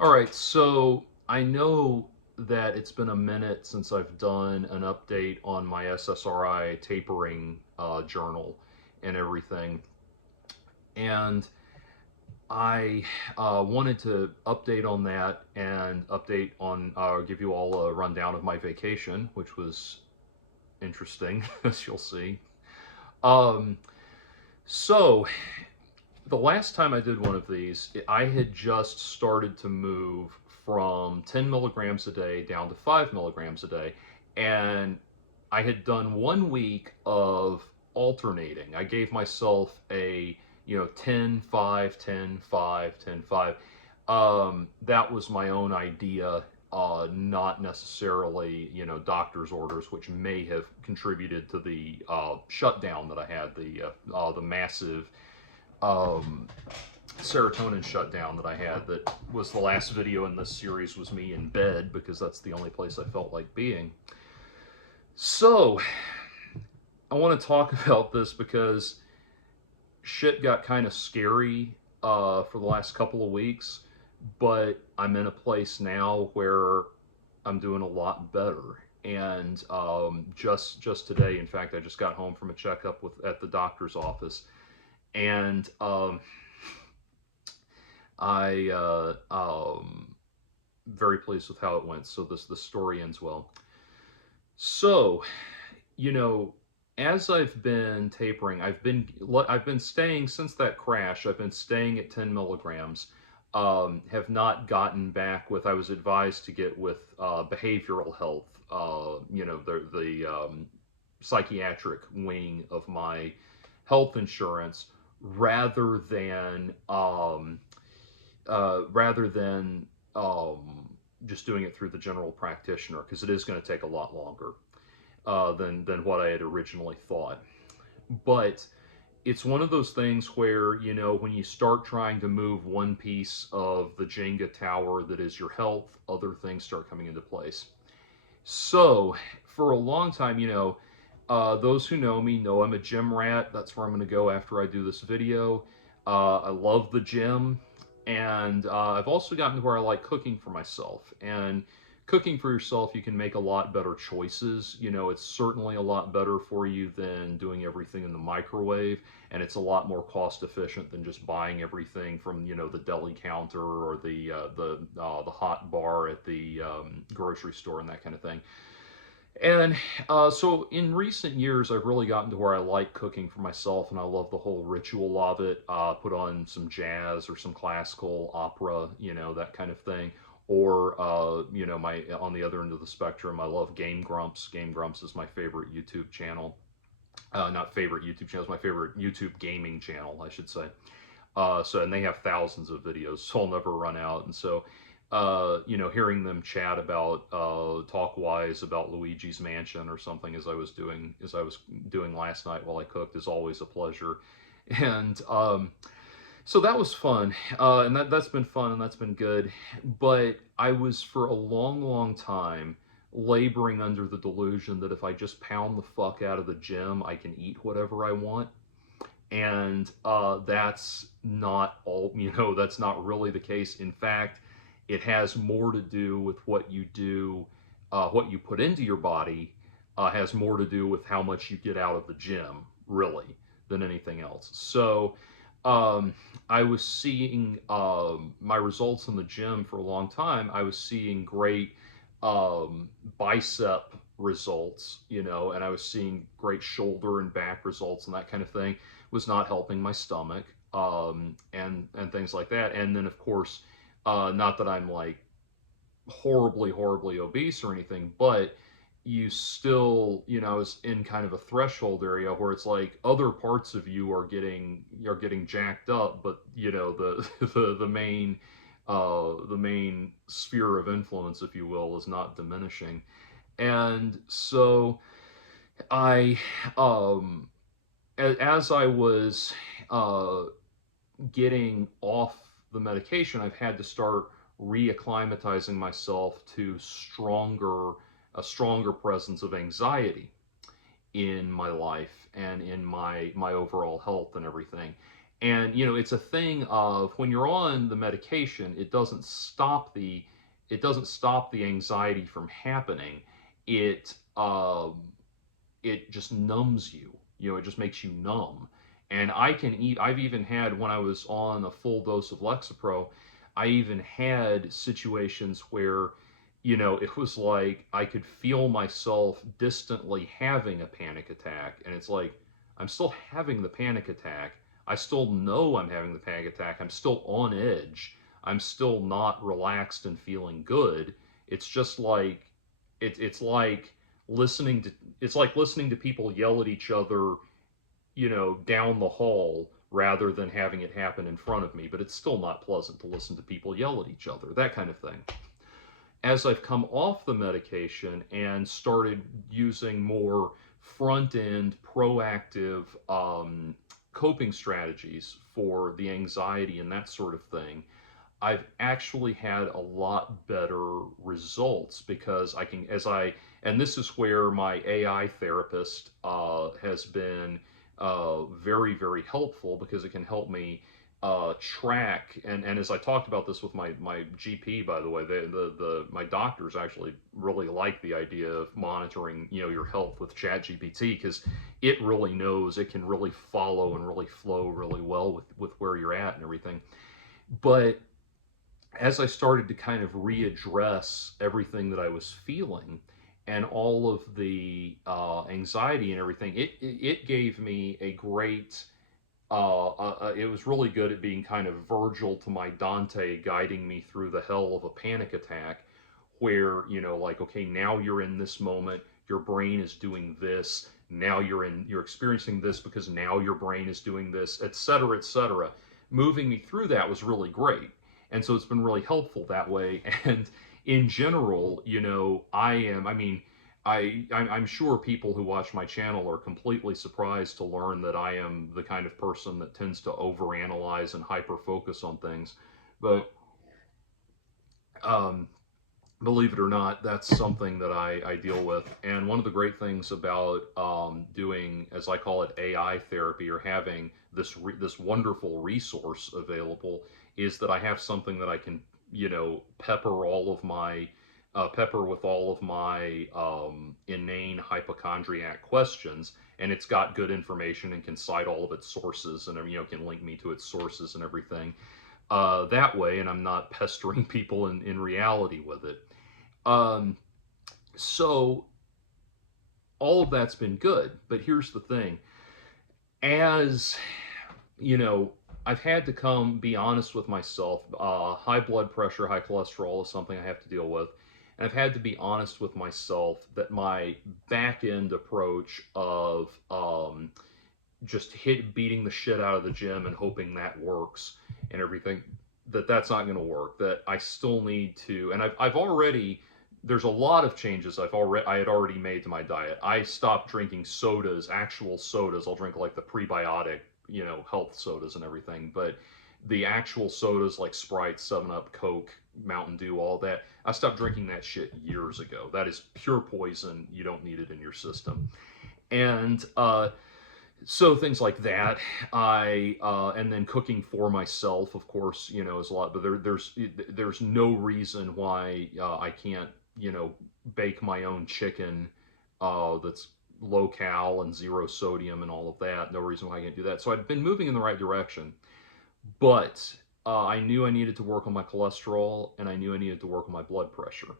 All right, so I know that it's been a minute since I've done an update on my SSRI tapering journal and everything. And I wanted to update on that and give you all a rundown of my vacation, which was interesting, as you'll see. Um, so, the last time I did one of these, I had just started to move from 10 milligrams a day down to 5 milligrams a day. And I had done 1 week of alternating. I gave myself a, 10, 5, 10, 5, 10, 5. That was my own idea, not necessarily, doctor's orders, which may have contributed to the shutdown that I had, the massive um, serotonin shutdown that I had. That was the last video in this series, was me in bed, because that's the only place I felt like being. So I want to talk about this because shit got kind of scary for the last couple of weeks, but I'm in a place now where I'm doing a lot better. And just today, in fact, I just got home from a checkup at the doctor's office, and I very pleased with how it went. So the story ends well. So, you know, as I've been tapering, I've been staying since that crash. I've been staying at 10 milligrams. Have not gotten back with. I was advised to get with behavioral health. The psychiatric wing of my health insurance, rather than rather than just doing it through the general practitioner, because it is going to take a lot longer than what I had originally thought. But it's one of those things where, when you start trying to move one piece of the Jenga tower that is your health, other things start coming into place. So for a long time, those who know me know I'm a gym rat. That's where I'm going to go after I do this video. I love the gym, and I've also gotten to where I like cooking for myself. And cooking for yourself, you can make a lot better choices. It's certainly a lot better for you than doing everything in the microwave, and it's a lot more cost efficient than just buying everything from the deli counter or the hot bar at the grocery store and that kind of thing. And so in recent years, I've really gotten to where I like cooking for myself, and I love the whole ritual of it. Put on some jazz or some classical opera, that kind of thing. Or, my on the other end of the spectrum, I love Game Grumps. Game Grumps is my favorite YouTube channel. Not favorite YouTube channel, it's my favorite YouTube gaming channel, I should say. And they have thousands of videos, so I'll never run out. And so, hearing them chat about talk wise about Luigi's Mansion or something, as I was doing last night while I cooked, is always a pleasure. And so that was fun, and that's been fun, and that's been good. But I was, for a long, long time, laboring under the delusion that if I just pound the fuck out of the gym, I can eat whatever I want. And that's not all, that's not really the case. In fact, it has more to do with what you do, what you put into your body, has more to do with how much you get out of the gym, really, than anything else. So um, I was seeing my results in the gym for a long time. I was seeing great bicep results, and I was seeing great shoulder and back results and that kind of thing. Was not helping my stomach, and things like that. And then, of course, not that I'm like horribly, horribly obese or anything, but you still, is in kind of a threshold area where it's like other parts of you are getting jacked up, but the the main sphere of influence, if you will, is not diminishing. And so I as I was uh, getting off the medication, I've had to start reacclimatizing myself to a stronger presence of anxiety in my life and in my overall health and everything. And it's a thing of when you're on the medication, it doesn't stop the anxiety from happening. It it just numbs you. It just makes you numb. And I've even had, when I was on a full dose of Lexapro, I even had situations where, it was like I could feel myself distantly having a panic attack. And it's like, I'm still having the panic attack. I still know I'm having the panic attack. I'm still on edge. I'm still not relaxed and feeling good. It's just like, it's like listening to it's like listening to people yell at each other, down the hall rather than having it happen in front of me. But it's still not pleasant to listen to people yell at each other, that kind of thing. As I've come off the medication and started using more front end proactive coping strategies for the anxiety and that sort of thing, I've actually had a lot better results because and this is where my AI therapist has been very, very helpful because it can help me track. And as I talked about this with my GP, by the way, my doctors actually really like the idea of monitoring, your health with ChatGPT because it really knows, it can really follow and really flow really well with where you're at and everything. But as I started to kind of readdress everything that I was feeling and all of the anxiety and everything, it gave me a great. It was really good at being kind of Virgil to my Dante, guiding me through the hell of a panic attack, where like, okay, now you're in this moment, your brain is doing this. Now you're experiencing this because now your brain is doing this, etc., etc. Moving me through that was really great, and so it's been really helpful that way. And in general, I mean, I'm sure people who watch my channel are completely surprised to learn that I am the kind of person that tends to overanalyze and hyper focus on things. But um, believe it or not, that's something that I deal with. And one of the great things about doing, as I call it, AI therapy, or having this wonderful resource available, is that I have something that I can, pepper with all of my inane hypochondriac questions, and it's got good information and can cite all of its sources, and can link me to its sources and everything that way, and I'm not pestering people in reality with it. Um, so all of that's been good, but here's the thing: as you know, I've had to come be honest with myself. High blood pressure, high cholesterol is something I have to deal with. And I've had to be honest with myself that my back end approach of just beating the shit out of the gym and hoping that works and everything, that's not going to work. That I still need to, and I've already, there's a lot of changes I had already made to my diet. I stopped drinking sodas, actual sodas. I'll drink like the prebiotic, health sodas and everything, but the actual sodas like Sprite, 7 Up, Coke, Mountain Dew, all that, I stopped drinking that shit years ago. That is pure poison. You don't need it in your system. And so things like that, and then cooking for myself, of course, is a lot. But there's no reason why I can't, bake my own chicken that's low cal and zero sodium and all of that. No reason why I can't do that. So I've been moving in the right direction, but I knew I needed to work on my cholesterol, and I knew I needed to work on my blood pressure.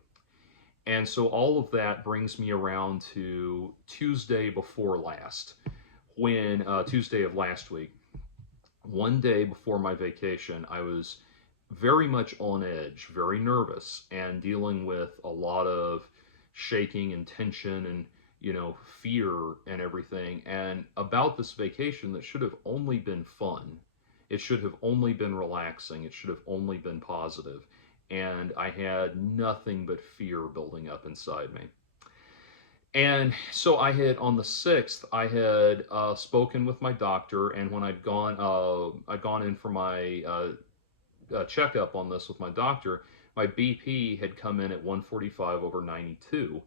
And so all of that brings me around to Tuesday before last, when Tuesday of last week, one day before my vacation, I was very much on edge, very nervous, and dealing with a lot of shaking and tension and, fear and everything. And about this vacation that should have only been fun, it should have only been relaxing, it should have only been positive. And I had nothing but fear building up inside me. And so on the 6th, I had spoken with my doctor, and when I'd gone in for my checkup on this with my doctor, my BP had come in at 145/92,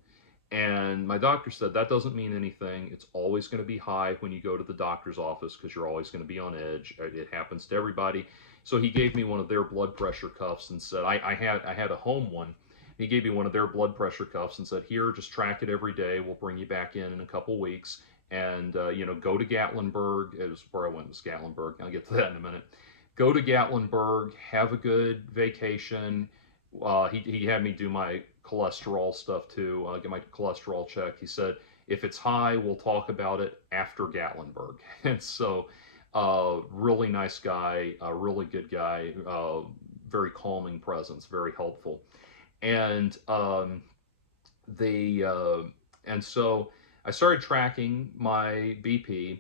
And my doctor said that doesn't mean anything. It's always going to be high when you go to the doctor's office because you're always going to be on edge. It happens to everybody. So he gave me one of their blood pressure cuffs and said I had a home one. He gave me one of their blood pressure cuffs and said, "Here, just track it every day. We'll bring you back in a couple weeks, and go to Gatlinburg." It was where I went, was Gatlinburg. I'll get to that in a minute. Go to Gatlinburg, have a good vacation. He had me do my cholesterol stuff too, get my cholesterol checked. He said, if it's high, we'll talk about it after Gatlinburg. And so, really nice guy, really good guy, very calming presence, very helpful. And they, and so I started tracking my BP,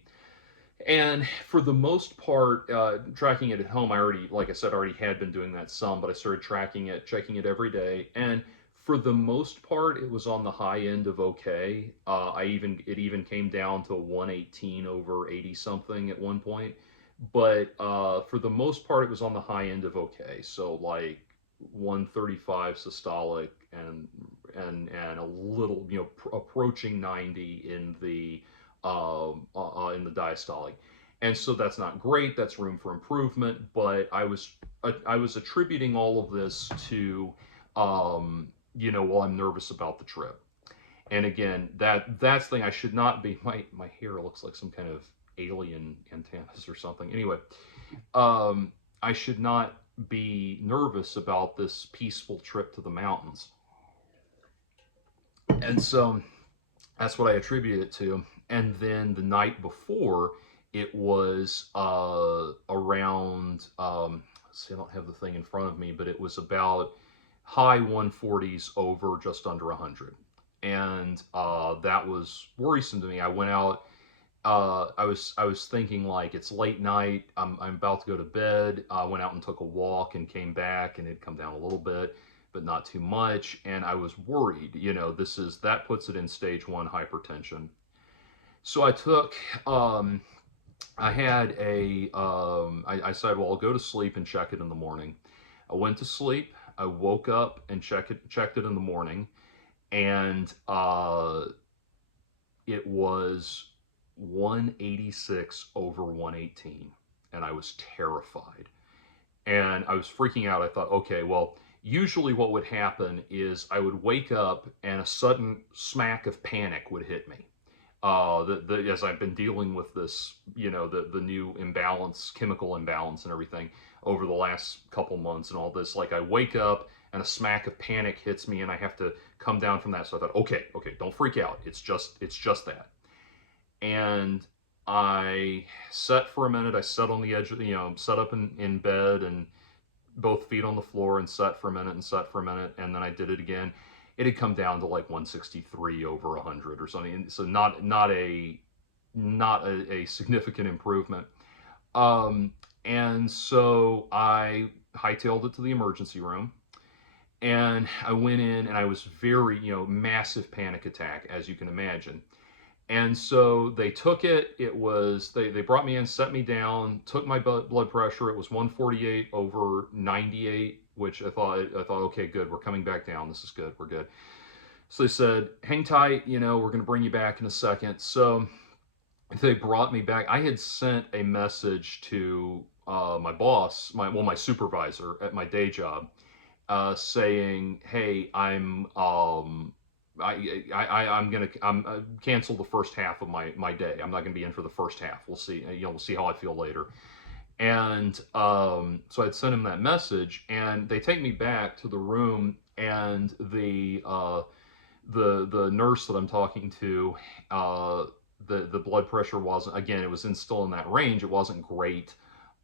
and for the most part, tracking it at home, I already, like I said, already had been doing that some, but I started tracking it, checking it every day, and for the most part, it was on the high end of okay. It even came down to 118 over 80 something at one point, but for the most part, it was on the high end of okay. So like 135 systolic and a little, approaching 90 in the diastolic. And so that's not great. That's room for improvement. But I was attributing all of this to, well, I'm nervous about the trip. And again, that's the thing. I should not be. My hair looks like some kind of alien antennas or something. Anyway, I should not be nervous about this peaceful trip to the mountains. And so that's what I attribute it to. And then the night before, it was around, see, I don't have the thing in front of me, but it was about high 140s over just under 100. And that was worrisome to me. I went out. I was thinking, like, it's late night. I'm about to go to bed. I went out and took a walk and came back, and it'd come down a little bit, but not too much. And I was worried. That puts it in stage 1 hypertension. So I had I said, well, I'll go to sleep and check it in the morning. I went to sleep. I woke up and checked it in the morning, and it was 186 over 118, and I was terrified, and I was freaking out. I thought, okay, well, usually what would happen is I would wake up and a sudden smack of panic would hit me. As I've been dealing with this, the new imbalance, chemical imbalance, and everything over the last couple months, and all this, like, I wake up and a smack of panic hits me, and I have to come down from that. So I thought, okay, don't freak out. It's just that. And I sat for a minute. I sat on the edge of, sat up in bed and both feet on the floor, and sat for a minute and sat for a minute, and then I did it again. It had come down to like 163 over 100 or something. So not a significant improvement. And so I hightailed it to the emergency room, and I went in, and I was very, massive panic attack, as you can imagine. And so they took it. They brought me in, set me down, took my blood pressure. It was 148 over 98, which I thought, okay, good, we're coming back down. This is good. We're good. So they said, hang tight, we're going to bring you back in a second. So they brought me back. I had sent a message to my boss, my supervisor at my day job, saying, hey, I'm gonna cancel the first half of my day. I'm not gonna be in for the first half. We'll see. We'll see how I feel later. And so I'd sent him that message, and they take me back to the room, and the nurse that I'm talking to, the blood pressure wasn't, again, it was still in that range. It wasn't great,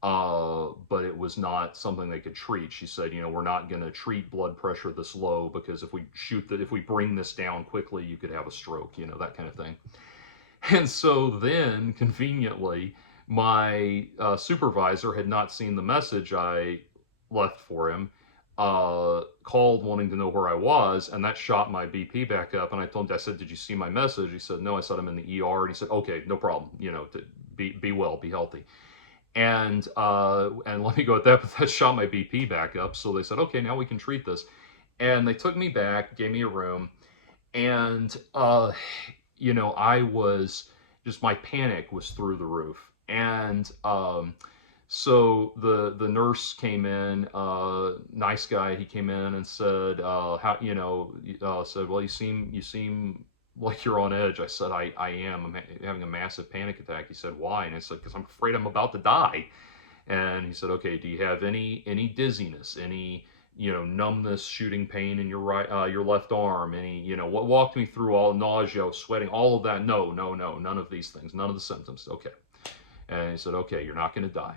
but it was not something they could treat. She said, we're not going to treat blood pressure this low, because if we bring this down quickly, you could have a stroke, that kind of thing. And so then, conveniently, my supervisor had not seen the message I left for him, called wanting to know where I was, and that shot my BP back up. And I said, did you see my message? He said, no. I said, I'm in the ER. And he said, okay, no problem, to be well, be healthy. And let me go at that, but that shot my BP back up. So they said, okay, now we can treat this. And they took me back, gave me a room, And I was just, my panic was through the roof. And so the nurse came in, nice guy. He came in and said, how, said, well, you seem like you're on edge. I said, I am. I'm having a massive panic attack. He said, why? And I said, because I'm afraid I'm about to die. And he said, okay, do you have any dizziness, any numbness, shooting pain in your left arm, any what, walked me through all, nausea, sweating, all of that. No, no, no, none of these things, none of the symptoms. Okay. And he said, okay, you're not going to die.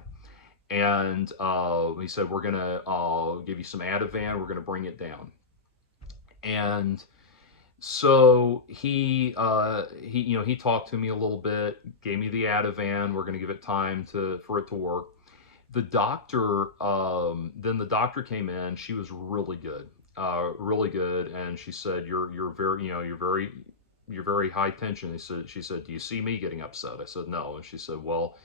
And he said, we're going to give you some Ativan, we're going to bring it down. And so he talked to me a little bit, gave me the Ativan, we're going to give it time for it to work. Then the doctor came in. She was really good, and she said, "You're very, you're very high tension." She said, "Do you see me getting upset?" I said, "No," and she said, "Well,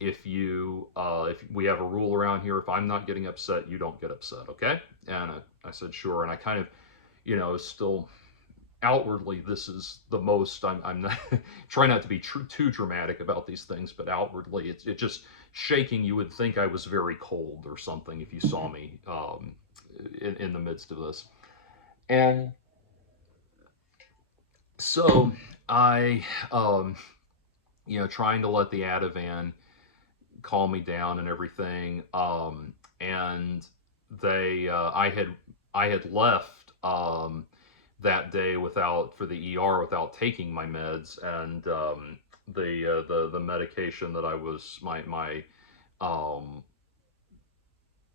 if we have a rule around here, if I'm not getting upset, you don't get upset, okay?" And I said, "Sure," and I kind of, still outwardly, this is the most I'm not try not to be too dramatic about these things, but outwardly it just shaking. You would think I was very cold or something if you saw me in the midst of this. And so I trying to let the Ativan calm me down and everything. And they I had left that day without for the ER without taking my meds, and the medication that I was my um,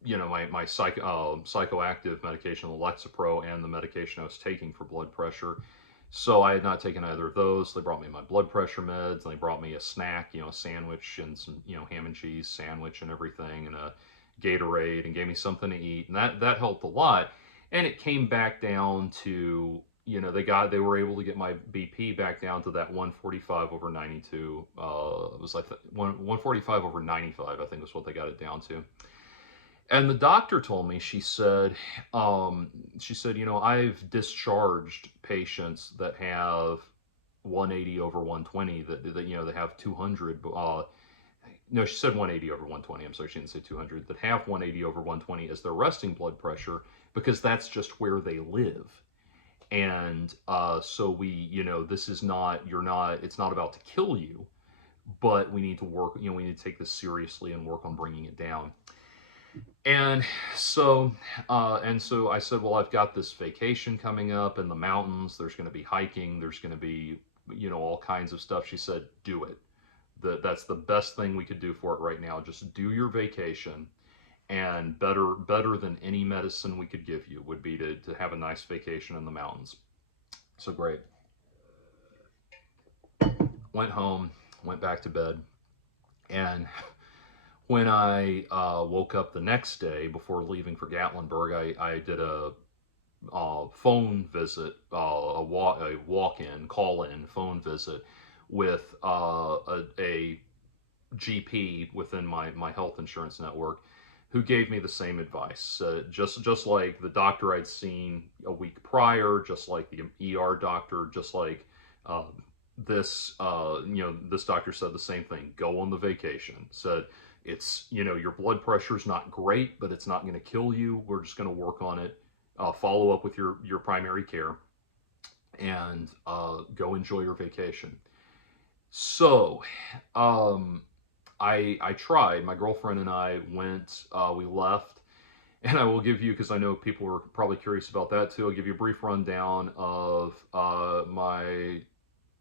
psychoactive medication, the Lexapro, and the medication I was taking for blood pressure. So I had not taken either of those. They brought me my blood pressure meds, and they brought me a snack, a sandwich and some, ham and cheese sandwich and everything, and a Gatorade, and gave me something to eat, and that helped a lot. And it came back down to, they were able to get my BP back down to that 145 over 92. It was like 145 over 95, I think was what they got it down to. And the doctor told me, she said, I've discharged patients that have 180 over 120, that have 200. No, she said 180 over 120. I'm sorry, she didn't say 200. That have 180 over 120 as their resting blood pressure, because that's just where they live. And so this is not, it's not about to kill you, but we need to work, we need to take this seriously and work on bringing it down. And so I said, well, I've got this vacation coming up in the mountains. There's going to be hiking. There's going to be, all kinds of stuff. She said, do it. That's the best thing we could do for it right now. Just do your vacation. And better than any medicine we could give you would be to have a nice vacation in the mountains. So great. Went home, went back to bed. And when I woke up the next day before leaving for Gatlinburg, I did a phone visit, a walk-in, call-in phone visit with a GP within my health insurance network, who gave me the same advice. Just like the doctor I'd seen a week prior, just like the ER doctor, just like uh, this doctor said the same thing. Go on the vacation. Said, it's, your blood pressure's not great, but it's not going to kill you. We're just going to work on it. Follow up with your primary care, and go enjoy your vacation. So, I tried. My girlfriend and I went. We left, and I will give you, because I know people were probably curious about that too. I'll give you a brief rundown of my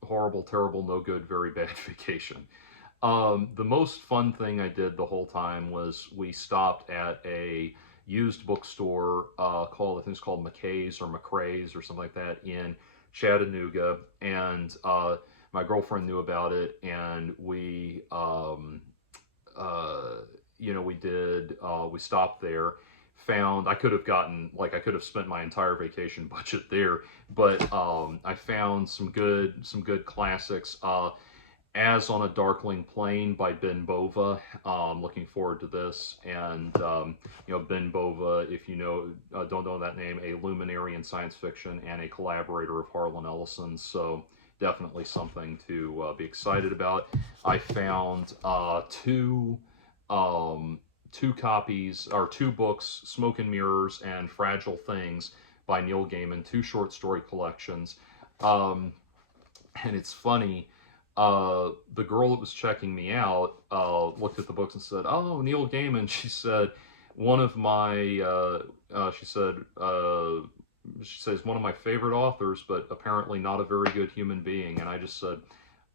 horrible, terrible, no good, very bad vacation. The most fun thing I did the whole time was we stopped at a used bookstore called, I think it's called McKay's or McCrae's or something like that, in Chattanooga, and my girlfriend knew about it, and we stopped there. I could have I could have spent my entire vacation budget there, but I found some good classics. As on a Darkling Plane by Ben Bova. Looking forward to this. And, Ben Bova, if you don't know that name, a luminary in science fiction and a collaborator of Harlan Ellison. So definitely something to be excited about. I found two copies, or two books, Smoke and Mirrors and Fragile Things by Neil Gaiman, two short story collections. Um, and it's funny, the girl that was checking me out looked at the books and said, "Oh, Neil Gaiman." She said, "One of my," she said, she says, "one of my favorite authors, but apparently not a very good human being." And I just said,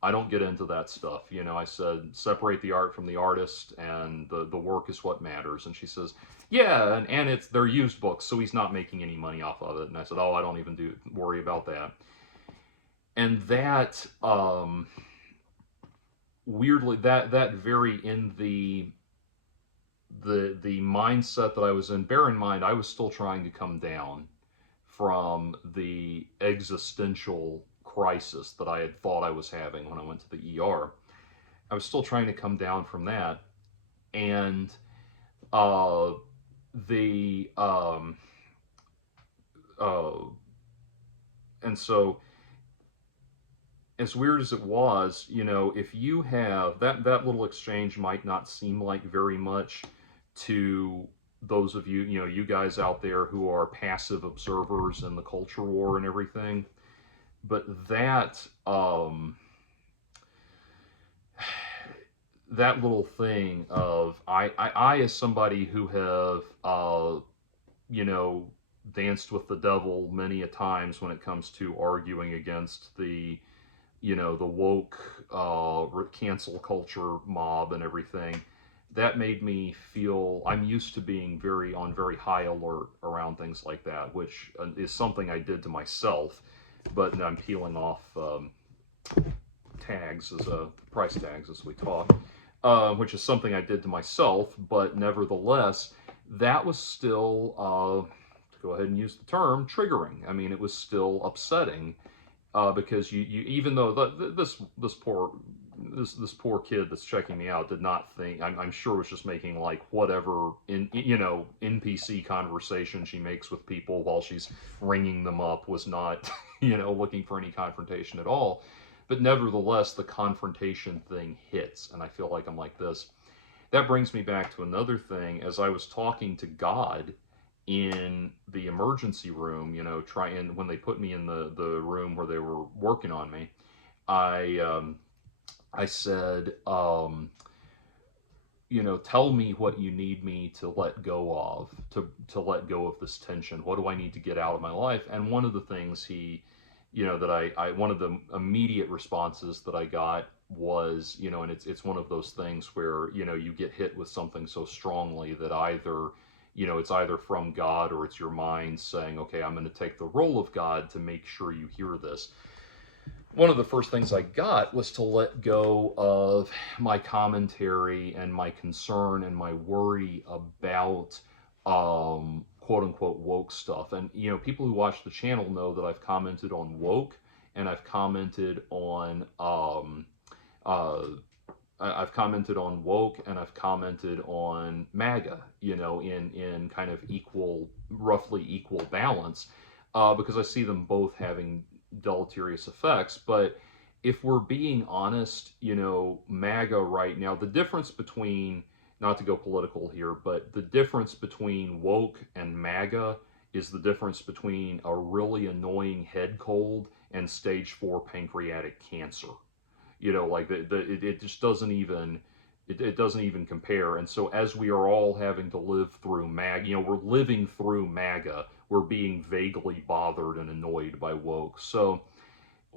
"I don't get into that stuff." I said, "Separate the art from the artist, and the work is what matters." And she says, "Yeah, and they're used books, so he's not making any money off of it." And I said, "Oh, I don't even worry about that." And that, weirdly, that very in the mindset that I was in. Bear in mind, I was still trying to come down from the existential crisis that I had thought I was having when I went to the ER. I was still trying to come down from that, and uh, the uh, and so, as weird as it was, if you have that little exchange might not seem like very much to those of you, you guys out there who are passive observers in the culture war and everything, but that little thing of I as somebody who have you know danced with the devil many a times when it comes to arguing against the woke cancel culture mob and everything. That made me feel I'm used to being very high alert around things like that, which is something I did to myself. But I'm peeling off price tags as we talk, which is something I did to myself. But nevertheless, that was still, to go ahead and use the term, triggering. I mean, it was still upsetting, because you even though this poor kid that's checking me out did not think, I'm sure was just making like whatever NPC conversation she makes with people while she's ringing them up, was not looking for any confrontation at all. But nevertheless, the confrontation thing hits, and I feel like I'm like this. That brings me back to another thing. As I was talking to God in the emergency room, trying, when they put me in the room where they were working on me, I said, tell me what you need me to let go of, to let go of this tension. What do I need to get out of my life? And one of the things that one of the immediate responses that I got was, and it's one of those things where, you get hit with something so strongly that it's either from God or it's your mind saying, okay, I'm going to take the role of God to make sure you hear this. One of the first things I got was to let go of my commentary and my concern and my worry about quote unquote woke stuff. And people who watch the channel know that I've commented on woke, and I've commented on I've commented on woke, and I've commented on MAGA, in kind of roughly equal balance, because I see them both having deleterious effects. But if we're being honest, MAGA right now, the difference between, not to go political here, but the difference between woke and MAGA is the difference between a really annoying head cold and stage 4 pancreatic cancer. Like it just doesn't even, it doesn't even compare. And so as we are all having to live through MAGA, we're living through MAGA, we're being vaguely bothered and annoyed by woke. So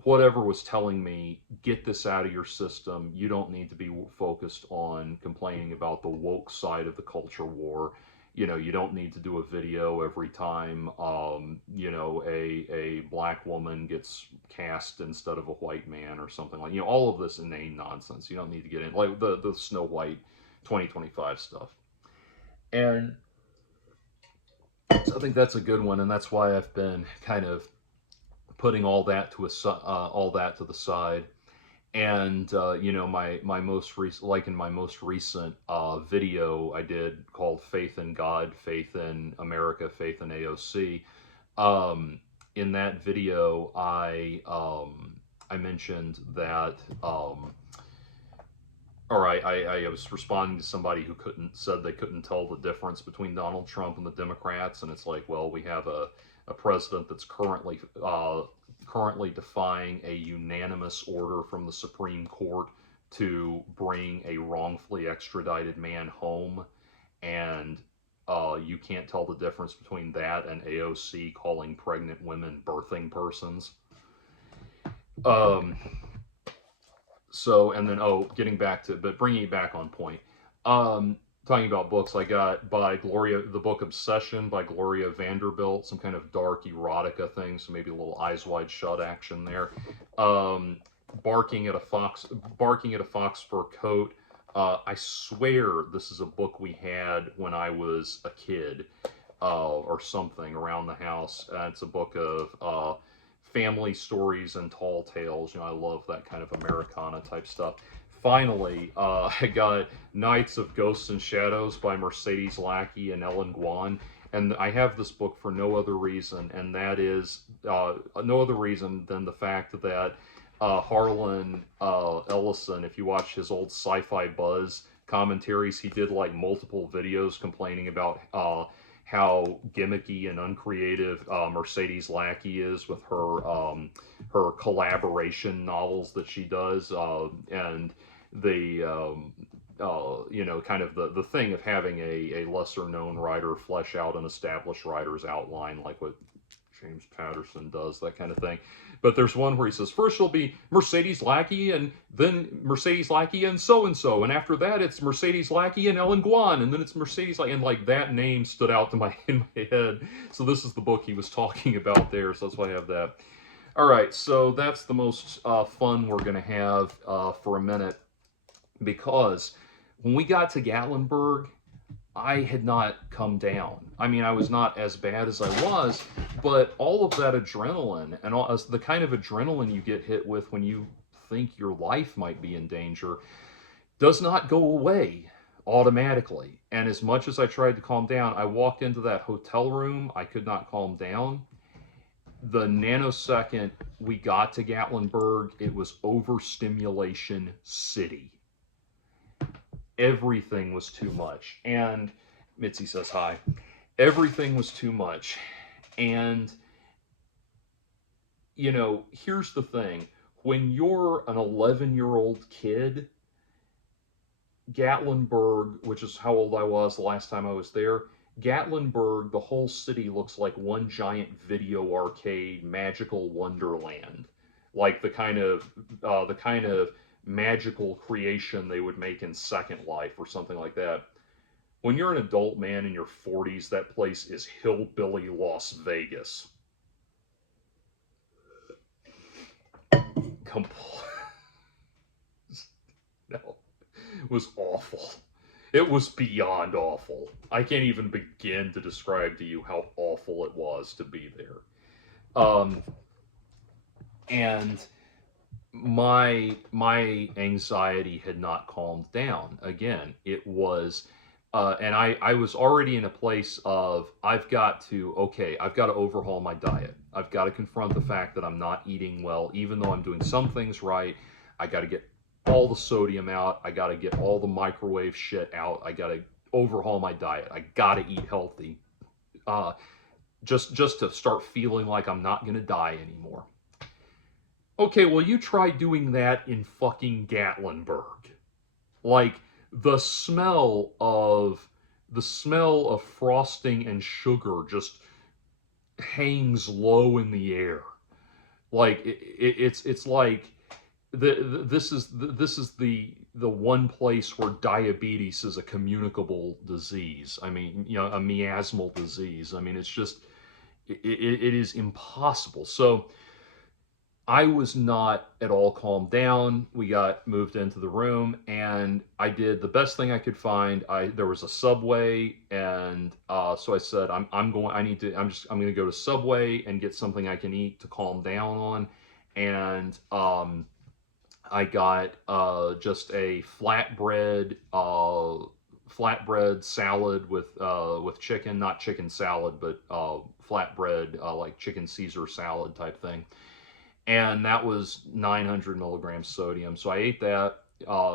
whatever was telling me, get this out of your system. You don't need to be focused on complaining about the woke side of the culture war. You don't need to do a video every time, a black woman gets cast instead of a white man or something like, all of this inane nonsense. You don't need to get in, like the Snow White 2025 stuff. And so I think that's a good one, and that's why I've been kind of putting all that to the side. And you know, my most recent, like in my most recent video I did called "Faith in God, Faith in America, Faith in AOC." Um, in that video, I mentioned that. Or I was responding to somebody who said they couldn't tell the difference between Donald Trump and the Democrats, and it's like, well, we have a president that's currently defying a unanimous order from the Supreme Court to bring a wrongfully extradited man home, and you can't tell the difference between that and AOC calling pregnant women birthing persons. Um, so, and then, oh, getting back to, but bringing it back on point. Um, Talking about books, I got the book Obsession by Gloria Vanderbilt, some kind of dark erotica thing, so maybe a little Eyes Wide Shut action there. Um, Barking at a Fox for a Coat. I swear this is a book we had when I was a kid, or something around the house. It's a book of family stories and tall tales. You know, I love that kind of Americana type stuff. Finally, I got Knights of Ghosts and Shadows by Mercedes Lackey and Ellen Guan. And I have this book for no other reason, and that is no other reason than the fact that Harlan Ellison, if you watch his old Sci-Fi Buzz commentaries, he did like multiple videos complaining about how gimmicky and uncreative Mercedes Lackey is with her collaboration novels that she does, and the you know, kind of the thing of having a lesser known writer flesh out an established writer's outline, like what James Patterson does, that kind of thing. But there's one where he says, first it'll be Mercedes Lackey, and then Mercedes Lackey and so, and after that it's Mercedes Lackey and Ellen Guan, and then it's Mercedes Lackey, and like that name stood out to in my head. So this is the book he was talking about there, so that's why I have that. All right, so that's the most fun we're going to have for a minute, because when we got to Gatlinburg, I had not come down. I mean, I was not as bad as I was, but all of that adrenaline and all the kind of adrenaline you get hit with when you think your life might be in danger does not go away automatically. And as much as I tried to calm down, I walked into that hotel room, I could not calm down. The nanosecond we got to Gatlinburg, it was overstimulation city. Everything was too much. And Mitzi says hi. Everything was too much. And, you know, here's the thing. When you're an 11-year-old kid, Gatlinburg, which is how old I was the last time I was there, Gatlinburg, the whole city looks like one giant video arcade magical wonderland. Like the kind of magical creation they would make in Second Life or something like that. When you're an adult man in your 40s, that place is hillbilly Las Vegas. No, it was awful. It was beyond awful. I can't even begin to describe to you how awful it was to be there. And my anxiety had not calmed down. Again, it was, and I was already in a place of I've got to overhaul my diet. I've got to confront the fact that I'm not eating well, even though I'm doing some things right. I got to get all the sodium out. I got to get all the microwave shit out. I got to overhaul my diet. I got to eat healthy, just to start feeling like I'm not gonna die anymore. Okay, well, you try doing that in fucking Gatlinburg. Like, the smell of frosting and sugar just hangs low in the air. Like it's like this is the one place where diabetes is a communicable disease. I mean, you know, a miasmal disease. I mean, it's just it is impossible. So I was not at all calmed down. We got moved into the room, and I did the best thing I could find. There was a Subway, and so I said, I'm going to go to Subway and get something I can eat to calm down on. And I got just a flatbread salad with chicken, not chicken salad, but flatbread like chicken Caesar salad type thing, and that was 900 milligrams sodium. So I ate that,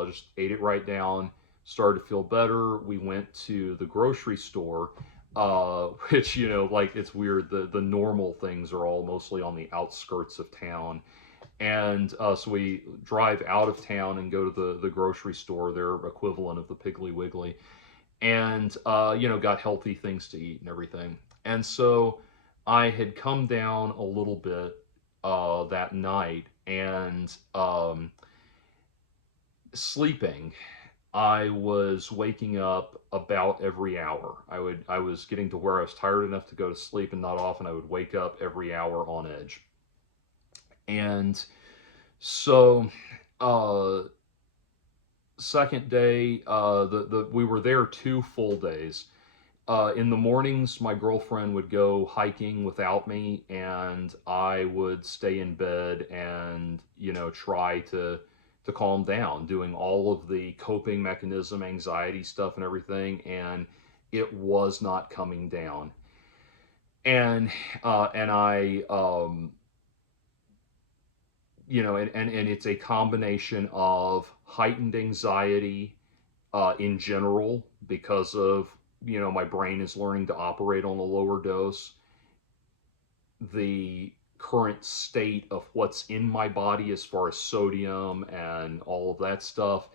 just ate it right down, started to feel better. We went to the grocery store, which, like, it's weird. The normal things are all mostly on the outskirts of town. And so we drive out of town and go to the grocery store, their equivalent of the Piggly Wiggly, and got healthy things to eat and everything. And so I had come down a little bit that night, and sleeping. I was waking up about every hour. I was getting to where I was tired enough to go to sleep, and not often I would wake up every hour on edge. And so, uh, second day, the we were there 2 full days. In the mornings, my girlfriend would go hiking without me, and I would stay in bed and try to calm down, doing all of the coping mechanism, anxiety stuff, and everything, and it was not coming down. And I and it's a combination of heightened anxiety in general because of my brain is learning to operate on a lower dose, the current state of what's in my body as far as sodium and all of that stuff,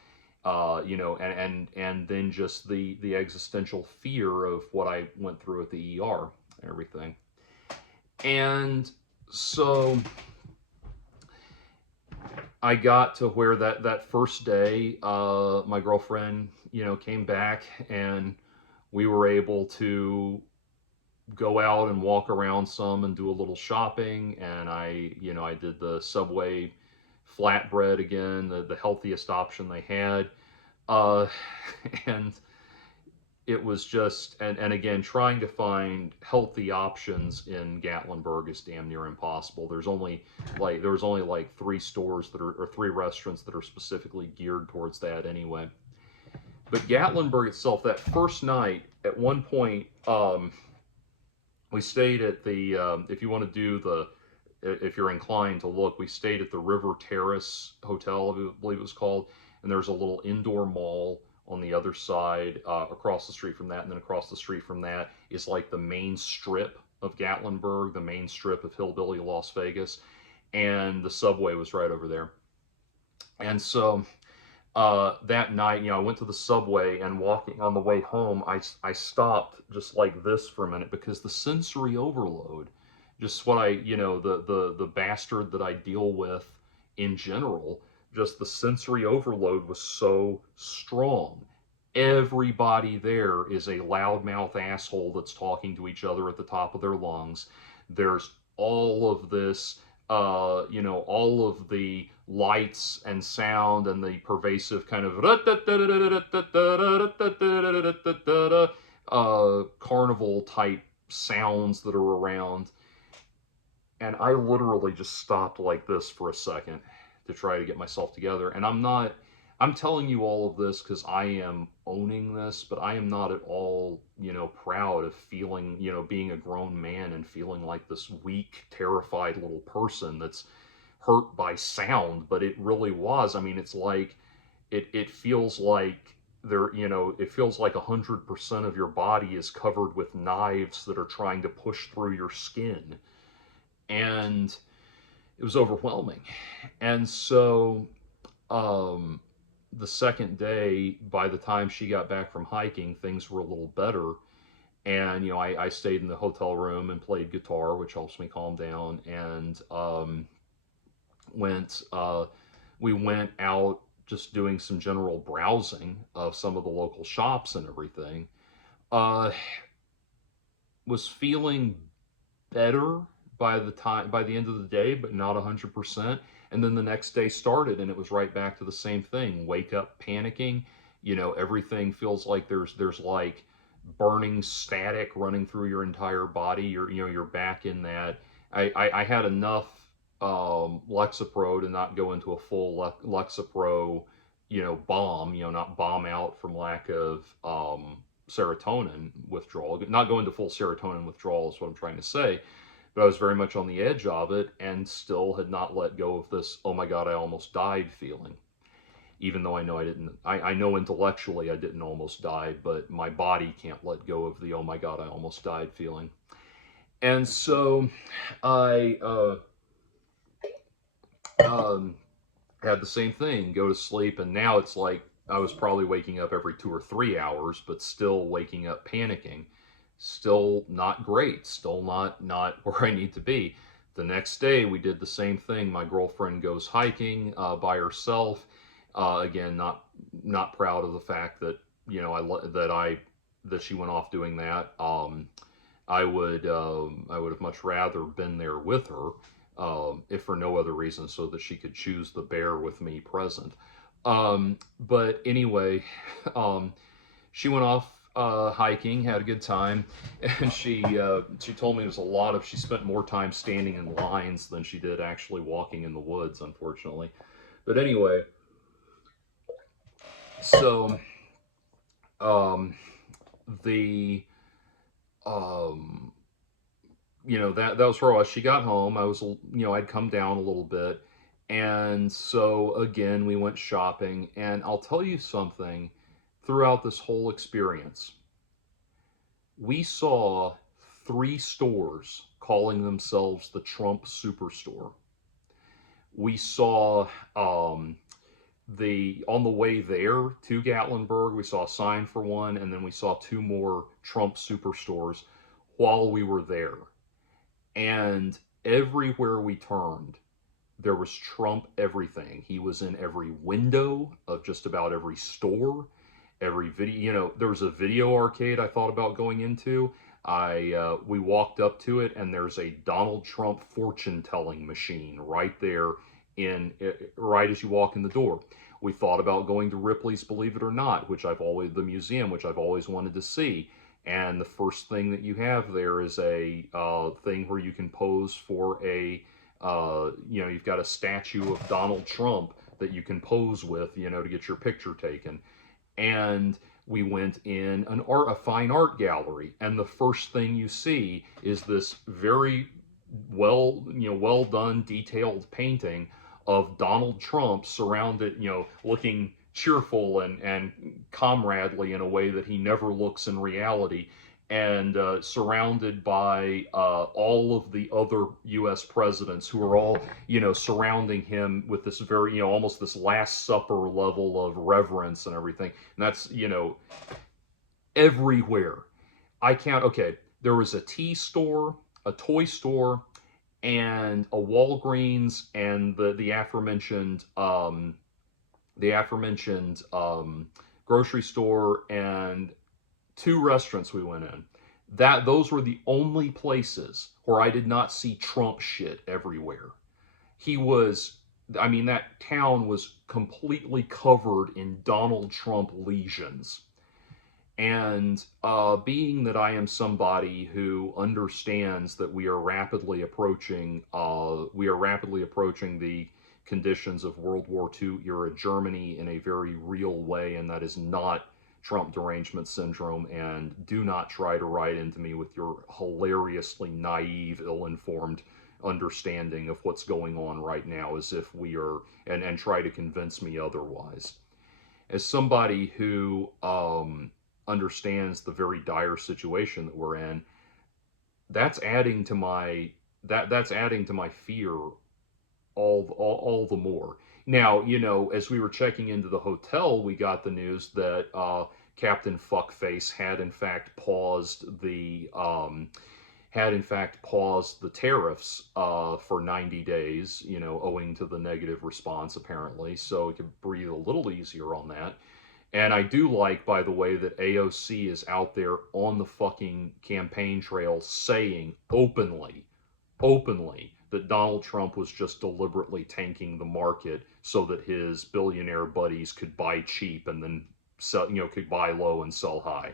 and then just the existential fear of what I went through at the ER and everything. And so I got to where that first day, my girlfriend, came back, and we were able to go out and walk around some and do a little shopping. And I did the Subway flatbread again, the healthiest option they had. Uh, and it was just, and again, trying to find healthy options in Gatlinburg is damn near impossible. There's only like 3 stores that are, or 3 restaurants that are specifically geared towards that anyway. But Gatlinburg itself, that first night, at one point, we stayed at the, if you want to do the, if you're inclined to look, we stayed at the River Terrace Hotel, I believe it was called, and there's a little indoor mall on the other side, across the street from that, and then across the street from that is like the main strip of Gatlinburg, the main strip of hillbilly Las Vegas, and the Subway was right over there. And so that night, I went to the Subway, and walking on the way home, I stopped just like this for a minute because the sensory overload, just what the bastard that I deal with in general, just the sensory overload was so strong. Everybody there is a loudmouth asshole that's talking to each other at the top of their lungs. There's all of this, all of the lights and sound and the pervasive kind of carnival type sounds that are around. And I literally just stopped like this for a second to try to get myself together. And I'm telling you all of this because I am owning this, but I am not at all, proud of feeling, being a grown man and feeling like this weak, terrified little person that's hurt by sound. But it really was. I mean, it's like, it feels like it feels like 100% of your body is covered with knives that are trying to push through your skin. And it was overwhelming. And so, um, the second day, by the time she got back from hiking, things were a little better. And, I stayed in the hotel room and played guitar, which helps me calm down. And went, we went out just doing some general browsing of some of the local shops and everything. Uh, was feeling better by the end of the day, but not 100%. And then the next day started, and it was right back to the same thing. Wake up panicking. Everything feels like there's like burning static running through your entire body. You're back in that. I had enough Lexapro to not go into a full Lexapro, bomb, not bomb out from lack of serotonin withdrawal, not go into full serotonin withdrawal is what I'm trying to say. But I was very much on the edge of it and still had not let go of this, oh my God, I almost died feeling. Even though I know I didn't, I know intellectually I didn't almost die, but my body can't let go of the, oh my God, I almost died feeling. And so I um, had the same thing, go to sleep, and now it's like I was probably waking up every 2 or 3 hours, but still waking up panicking, still not great, still not where I need to be. The next day we did the same thing. My girlfriend goes hiking by herself. Again, not proud of the fact that that she went off doing that. I would have much rather been there with her, if for no other reason, so that she could choose the bear with me present. But anyway, um, she went off hiking, had a good time, and she told me it was a lot of. She spent more time standing in lines than she did actually walking in the woods, unfortunately. But anyway, so um, the um, that was for us. She got home. I was, I'd come down a little bit, and so again we went shopping. And I'll tell you something. Throughout this whole experience, we saw 3 stores calling themselves the Trump Superstore. We saw the on the way there to Gatlinburg, we saw a sign for one, and then we saw 2 more Trump Superstores while we were there. And everywhere we turned, there was Trump everything. He was in every window of just about every store, every video. There was a video arcade I thought about going into. We walked up to it, and there's a Donald Trump fortune telling machine right there right as you walk in the door. We thought about going to Ripley's Believe It or Not, the museum, which I've always wanted to see. And the first thing that you have there is a thing where you can pose for you've got a statue of Donald Trump that you can pose with, to get your picture taken. And we went in a fine art gallery, and the first thing you see is this very well done, detailed painting of Donald Trump surrounded, looking cheerful and comradely in a way that he never looks in reality, and surrounded by all of the other U.S. presidents who are all, surrounding him with this very, almost this Last Supper level of reverence and everything. And that's, everywhere. Okay, there was a tea store, a toy store, and a Walgreens, and the aforementioned grocery store, and 2 restaurants we went in. Those were the only places where I did not see Trump shit everywhere. He was, I mean, that town was completely covered in Donald Trump lesions. And being that I am somebody who understands that we are rapidly approaching the conditions of World War II era Germany in a very real way, and that is not Trump derangement syndrome. And do not try to write into me with your hilariously naive, ill-informed understanding of what's going on right now, as if we are, and try to convince me otherwise. As somebody who understands the very dire situation that we're in, that's adding to my that's adding to my fear all the more. Now, as we were checking into the hotel, we got the news that Captain Fuckface had in fact paused the tariffs for 90 days, owing to the negative response apparently, so it could breathe a little easier on that. And I do like, by the way, that AOC is out there on the fucking campaign trail saying openly, that Donald Trump was just deliberately tanking the market so that his billionaire buddies could buy cheap and then sell, could buy low and sell high.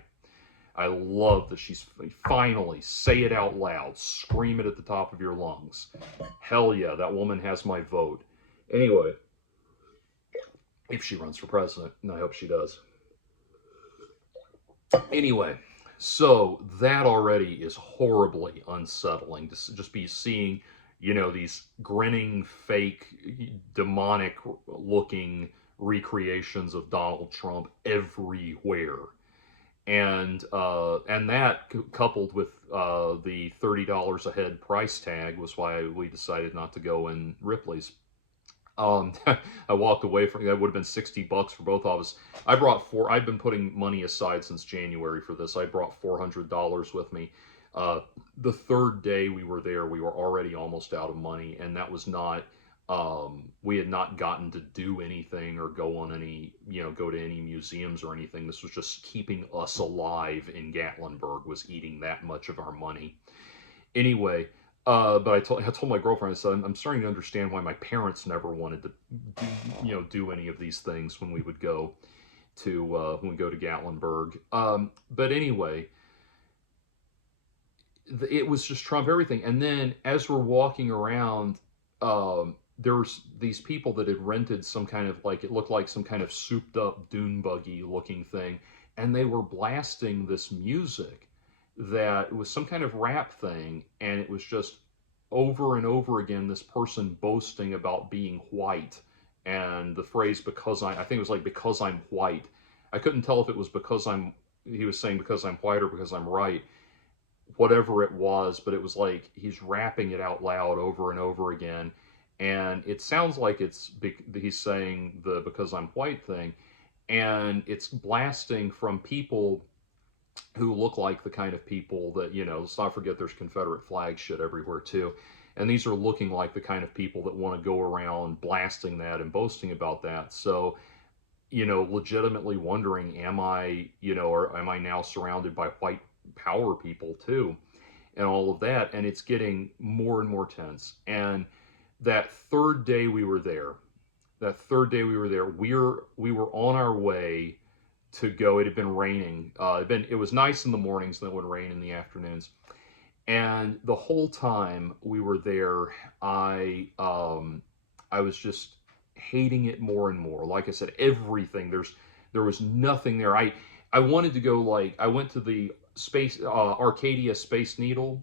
I love that she's finally, say it out loud, scream it at the top of your lungs. Hell yeah, that woman has my vote. Anyway, if she runs for president, and I hope she does. Anyway, so that already is horribly unsettling to just be seeing, these grinning, fake, demonic looking recreations of Donald Trump everywhere. And that coupled with the $30 a head price tag was why we decided not to go in Ripley's. I walked away from that. Would have been $60 for both of us. I brought four. I've been putting money aside since January for this. I brought $400 with me. Uh, the third day we were there, we were already almost out of money, and that was not. We had not gotten to do anything or go on any, go to any museums or anything. This was just keeping us alive in Gatlinburg, was eating that much of our money. Anyway, but I told my girlfriend, I said, I'm starting to understand why my parents never wanted to do any of these things when we would go when we go to Gatlinburg. But anyway, it was just Trump everything. And then as we're walking around, there was these people that had rented some kind of, like, it looked like some kind of souped up dune buggy looking thing, and they were blasting this music that was some kind of rap thing, and it was just over and over again this person boasting about being white, and the phrase I think it was like, because I'm white. I couldn't tell if it was he was saying because I'm white or because I'm right, whatever it was, but it was like he's rapping it out loud over and over again. And it sounds like he's saying the because I'm white thing, and it's blasting from people who look like the kind of people that, let's not forget there's Confederate flag shit everywhere too. And these are looking like the kind of people that want to go around blasting that and boasting about that. So, legitimately wondering, or am I now surrounded by white power people too? And all of that. And it's getting more and more tense. And that third day we were there, we were on our way to go. It had been raining. It was nice in the mornings, and then it would rain in the afternoons. And the whole time we were there, I was just hating it more and more. Like I said, everything. There was nothing there. I wanted to go, like, I went to the Arcadia Space Needle,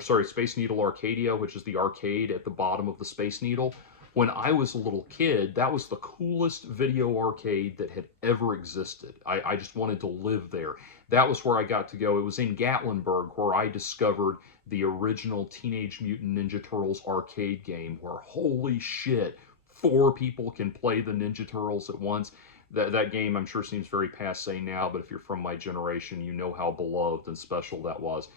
Space Needle Arcadia, which is the arcade at the bottom of the Space Needle. When I was a little kid, that was the coolest video arcade that had ever existed. I just wanted to live there. That was where I got to go. It was in Gatlinburg where I discovered the original Teenage Mutant Ninja Turtles arcade game, where, holy shit, 4 people can play the Ninja Turtles at once. That game, I'm sure, seems very passe now, but if you're from my generation, you know how beloved and special that was.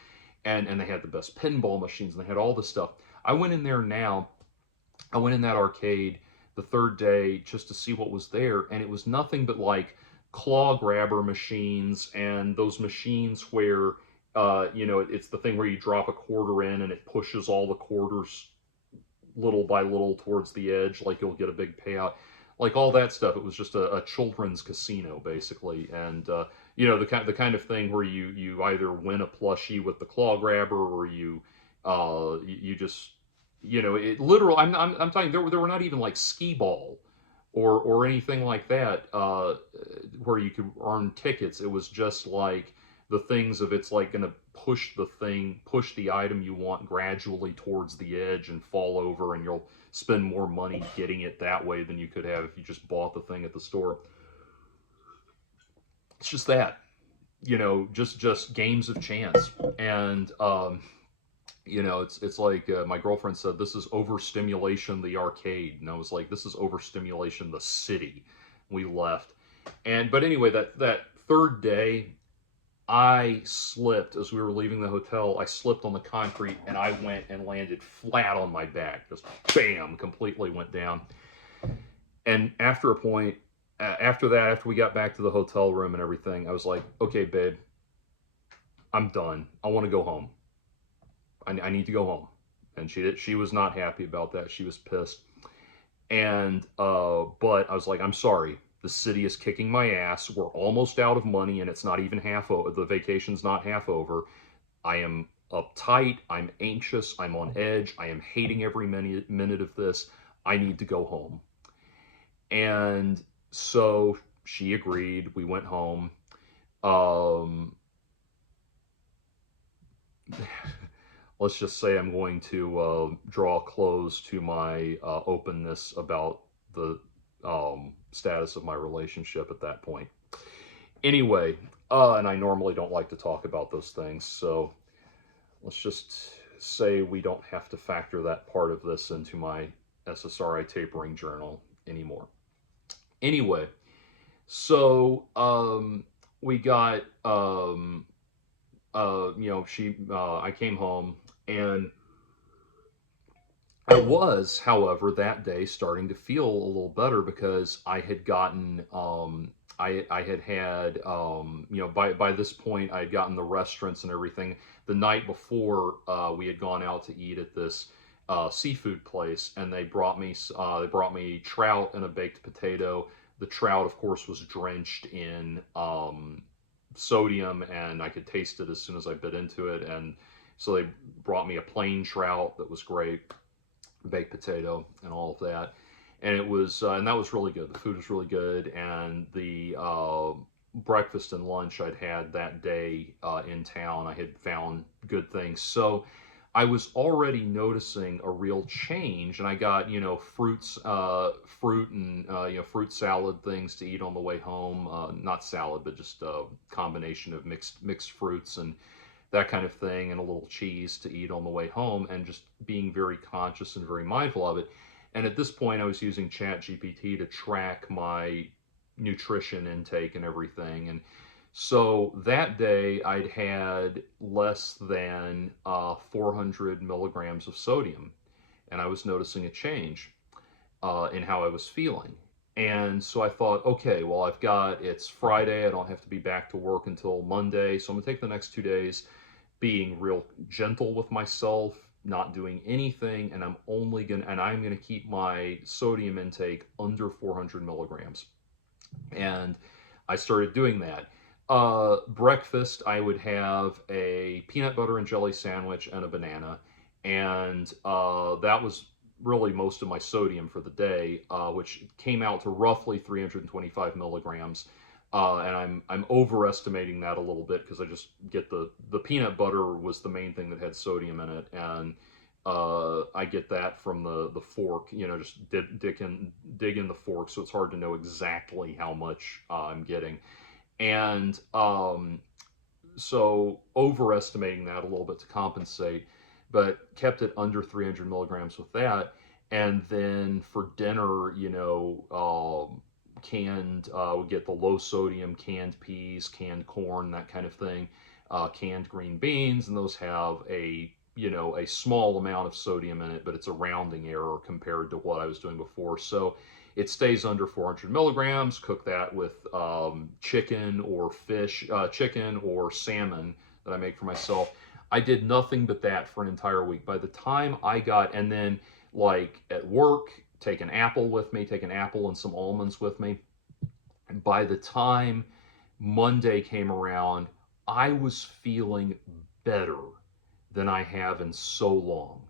And they had the best pinball machines, and they had all this stuff. I went in that arcade the third day just to see what was there, and it was nothing but like claw grabber machines, and those machines where, it's the thing where you drop a quarter in and it pushes all the quarters little by little towards the edge, like you'll get a big payout. Like all that stuff. It was just a children's casino, basically. And, the kind of thing where you either win a plushie with the claw grabber, or you just, it literal. I'm talking, there were not even like skee ball or anything like that, where you could earn tickets. It was just like the things of, it's like going to push the item you want gradually towards the edge and fall over, and you'll spend more money getting it that way than you could have if you just bought the thing at the store. It's just that, just games of chance. And, it's like, my girlfriend said, this is overstimulation, the arcade. And I was like, this is overstimulation, the city. We left. But anyway, that third day, I slipped as we were leaving the hotel. I slipped on the concrete, and I went and landed flat on my back. Just bam, completely went down. And after a point, after we got back to the hotel room and everything, I was like, okay, babe, I'm done. I want to go home. I need to go home. And she was not happy about that. She was pissed. And, but I was like, I'm sorry. The city is kicking my ass. We're almost out of money, and it's not even half over. The vacation's not half over. I am uptight. I'm anxious. I'm on edge. I am hating every minute of this. I need to go home. And so she agreed. We went home. Um, let's just say I'm going to draw close to my openness about the status of my relationship at that point. Anyway, and I normally don't like to talk about those things, so let's just say we don't have to factor that part of this into my SSRI tapering journal anymore. Anyway, so we got I came home, and I was, however, that day starting to feel a little better because I had gotten, I had had, by this point, I had gotten the restaurants and everything. The night before, we had gone out to eat at this seafood place, and they brought me trout and a baked potato. The trout, of course, was drenched in sodium, and I could taste it as soon as I bit into it. And so they brought me a plain trout that was great, baked potato, and all of that. And it was, and that was really good. The food was really good, and the breakfast and lunch I'd had that day in town, I had found good things. So I was already noticing a real change, and I got fruit and fruit salad things to eat on the way home. Not salad, but just a combination of mixed fruits and that kind of thing, and a little cheese to eat on the way home, and just being very conscious and very mindful of it. And at this point, I was using ChatGPT to track my nutrition intake and everything. And so that day, I'd had less than 400 milligrams of sodium, and I was noticing a change in how I was feeling. And so I thought, okay, well, it's Friday. I don't have to be back to work until Monday. So I'm going to take the next 2 days being real gentle with myself, not doing anything, and I'm going to keep my sodium intake under 400 milligrams. And I started doing that. Breakfast, I would have a peanut butter and jelly sandwich and a banana, and that was really most of my sodium for the day, which came out to roughly 325 milligrams. And I'm overestimating that a little bit because I just get the peanut butter was the main thing that had sodium in it, and I get that from the fork. Just dig in the fork, so it's hard to know exactly how much I'm getting, and so overestimating that a little bit to compensate, but kept it under 300 milligrams with that. And then for dinner, we get the low sodium canned peas, canned corn, that kind of thing, canned green beans, and those have a small amount of sodium in it, but it's a rounding error compared to what I was doing before. So it stays under 400 milligrams. Cook that with chicken or fish, chicken or salmon that I make for myself. I did nothing but that for an entire week. By the time I got, and then like at work, take an apple with me, take an apple and some almonds with me. And by the time Monday came around, I was feeling better than I have in so long.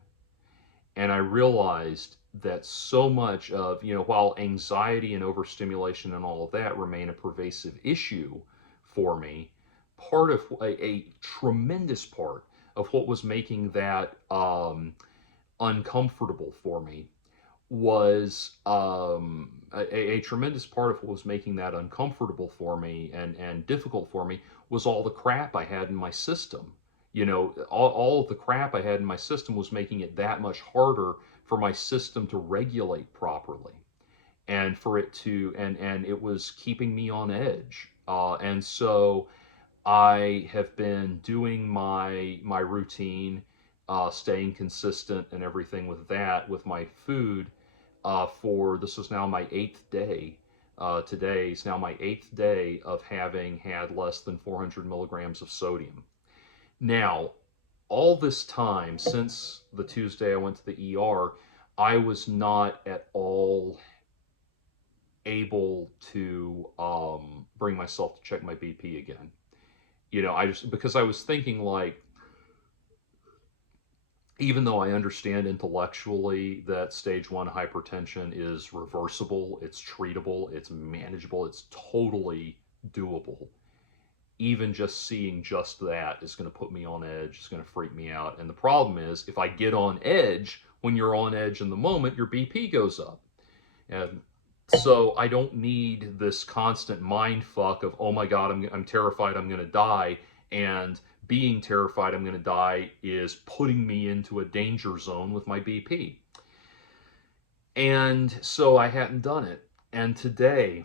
And I realized that so much of, while anxiety and overstimulation and all of that remain a pervasive issue for me, part of a tremendous part of what was making that uncomfortable for me was a tremendous part of what was making that uncomfortable for me and difficult for me was all the crap I had in my system. All of the crap I had in my system was making it that much harder for my system to regulate properly, and for it to and it was keeping me on edge. And so I have been doing my routine, staying consistent and everything with that with my food. For This is now my eighth day. Today is now my eighth day of having had less than 400 milligrams of sodium. Now, all this time since the Tuesday I went to the ER, I was not at all able to bring myself to check my BP again. You know, I just, because I was thinking like, even though I understand intellectually that stage one hypertension is reversible, it's treatable, it's manageable, it's totally doable. Even just seeing just that is going to put me on edge. It's going to freak me out. And the problem is, if I get on edge, when you're on edge in the moment, your BP goes up. And so I don't need this constant mind fuck of, oh my God, I'm terrified I'm going to die. And being terrified I'm going to die is putting me into a danger zone with my BP. And so I hadn't done it. And today,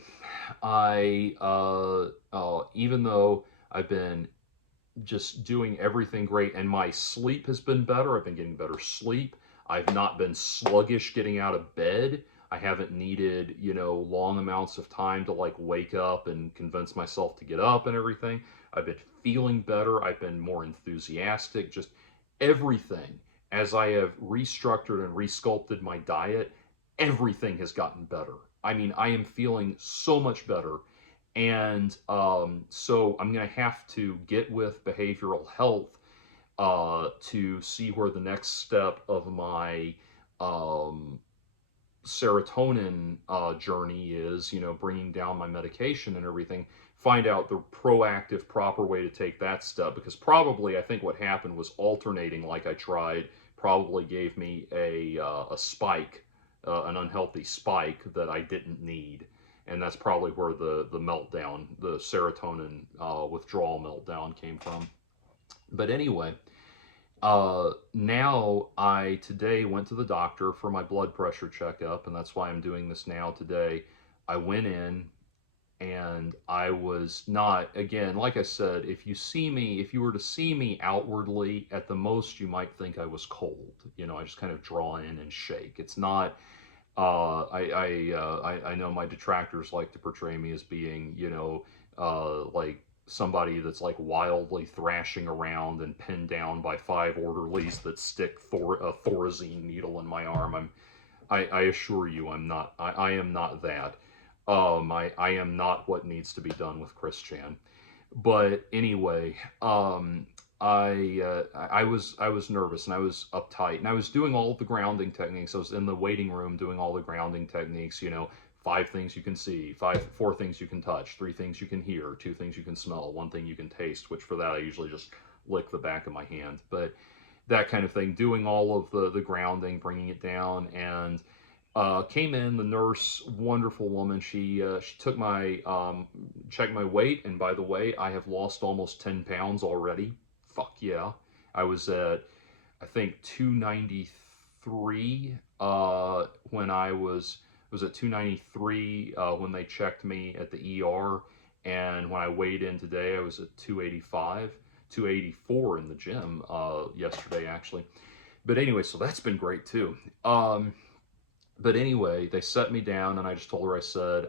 even though I've been just doing everything great, and my sleep has been better, I've been getting better sleep. I've not been sluggish getting out of bed. I haven't needed, long amounts of time to like wake up and convince myself to get up and everything. I've been feeling better. I've been more enthusiastic, just everything. As I have restructured and resculpted my diet, everything has gotten better. I mean, I am feeling so much better. And so I'm going to have to get with behavioral health to see where the next step of my um, serotonin journey is, bringing down my medication and everything. Find out the proactive, proper way to take that step. Because probably, I think what happened was alternating like I tried probably gave me a spike, an unhealthy spike that I didn't need. And that's probably where the meltdown, the serotonin withdrawal meltdown came from. But anyway, now I today went to the doctor for my blood pressure checkup, and that's why I'm doing this now today. I went in and I was not, again, like I said, if you were to see me outwardly, at the most you might think I was cold. I just kind of draw in and shake. It's not, I know my detractors like to portray me as being, like somebody that's like wildly thrashing around and pinned down by 5 orderlies that stick a thorazine needle in my arm. I assure you, I am not that. I am not what needs to be done with Chris Chan. But anyway, I was nervous and I was uptight and I was doing all of the grounding techniques. I was in the waiting room doing all the grounding techniques. 5 things you can see, 4 things you can touch, 3 things you can hear, 2 things you can smell, 1 thing you can taste. Which for that I usually just lick the back of my hand. But that kind of thing, doing all of the grounding, bringing it down, and came in. The nurse, wonderful woman. She took my checked my weight, and by the way, I have lost almost 10 pounds already. Fuck yeah! I was at, I think, 293 when I was at 293 when they checked me at the ER, and when I weighed in today, I was at 285, 284 in the gym yesterday actually. But anyway, so that's been great too. But anyway, they set me down, and I just told her, I said,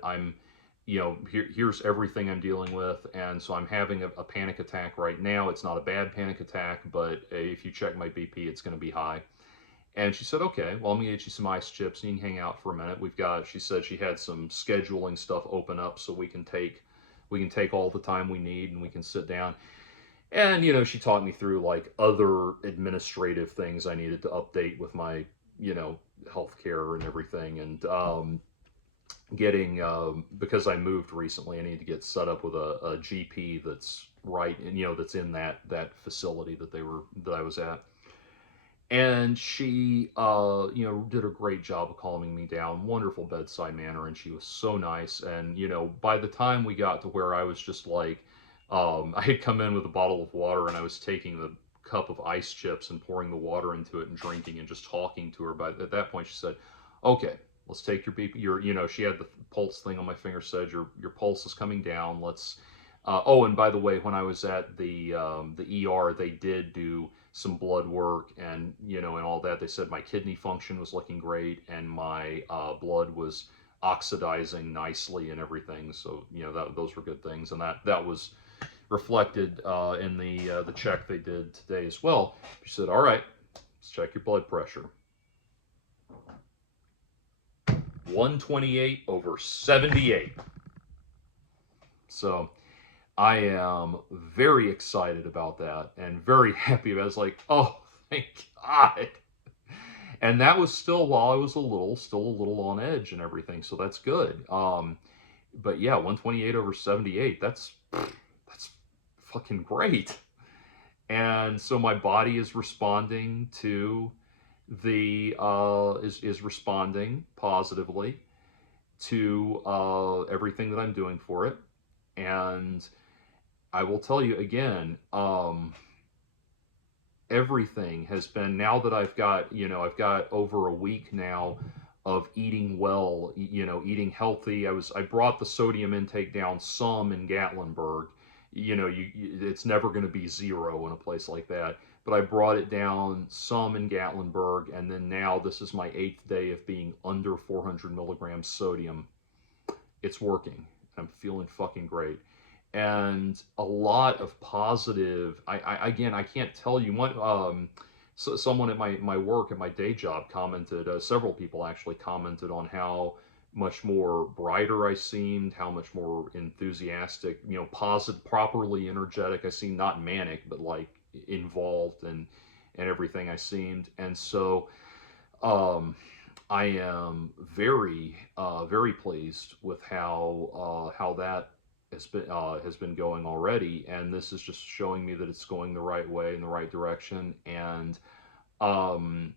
here's everything I'm dealing with. And so I'm having a panic attack right now. It's not a bad panic attack, but if you check my BP, it's going to be high. And she said, okay, well, I'm going to get you some ice chips and you can hang out for a minute. She said she had some scheduling stuff open up so we can take all the time we need and we can sit down. And, she taught me through like other administrative things I needed to update with my, healthcare and everything. And getting, because I moved recently, I need to get set up with a GP that's right, and, that's in that facility that I was at. And she, did a great job of calming me down. Wonderful bedside manner, and she was so nice. And by the time we got to where I was just like, I had come in with a bottle of water, and I was taking the cup of ice chips and pouring the water into it and drinking and just talking to her. But at that point, she said, "Okay, let's take your BP. She had the pulse thing on my finger. Said your pulse is coming down. Let's." Oh, and by the way, when I was at the ER, they did do some blood work and and all that. They said my kidney function was looking great and my blood was oxidizing nicely and everything. So those were good things, and that was reflected in the check they did today as well. She said, "All right, let's check your blood pressure." 128 over 78. So I am very excited about that and very happy about it. It's like, oh, thank God. And that was still while I was still a little on edge and everything. So that's good. But yeah, 128 over 78. That's fucking great. And so my body is responding to the is responding positively to everything that I'm doing for it. And I will tell you again, everything has been, now that I've got over a week now of eating well, eating healthy. I brought the sodium intake down some in Gatlinburg. It's never going to be zero in a place like that, but I brought it down some in Gatlinburg, and then now this is my 8th day of being under 400 milligrams sodium. It's working. I'm feeling fucking great. And a lot of positive. Again, I can't tell you what. So someone at my work, at my day job, commented. Several people actually commented on how much more brighter I seemed, how much more enthusiastic, positive, properly energetic I seemed, not manic, but like involved and everything I seemed. And so um, I am very, very pleased with how that has been going already, and this is just showing me that it's going the right way in the right direction. And um,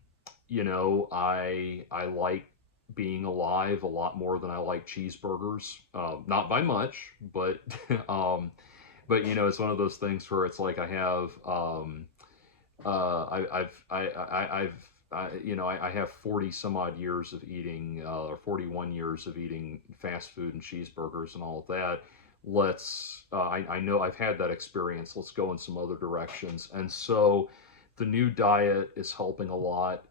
I like being alive a lot more than I like cheeseburgers. Not by much, but it's one of those things where it's like I have I have 40 some odd years of eating, or 41 years of eating fast food and cheeseburgers and all of that. I know I've had that experience. Let's go in some other directions. And so the new diet is helping a lot.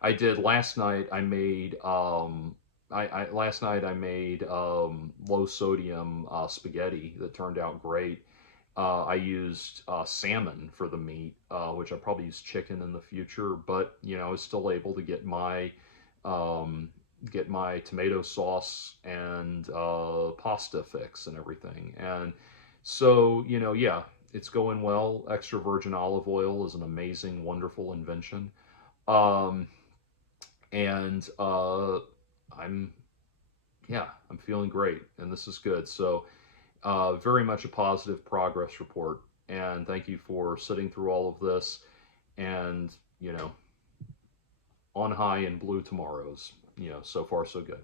I did last night, last night I made low sodium spaghetti that turned out great. I used salmon for the meat, which I probably use chicken in the future, but I was still able to um, get my tomato sauce and pasta fix and everything. And so yeah, it's going well. Extra virgin olive oil is an amazing, wonderful invention, um, and I'm I'm feeling great, and this is good. So very much a positive progress report. And thank you for sitting through all of this. And, on high and blue tomorrows. So far, so good.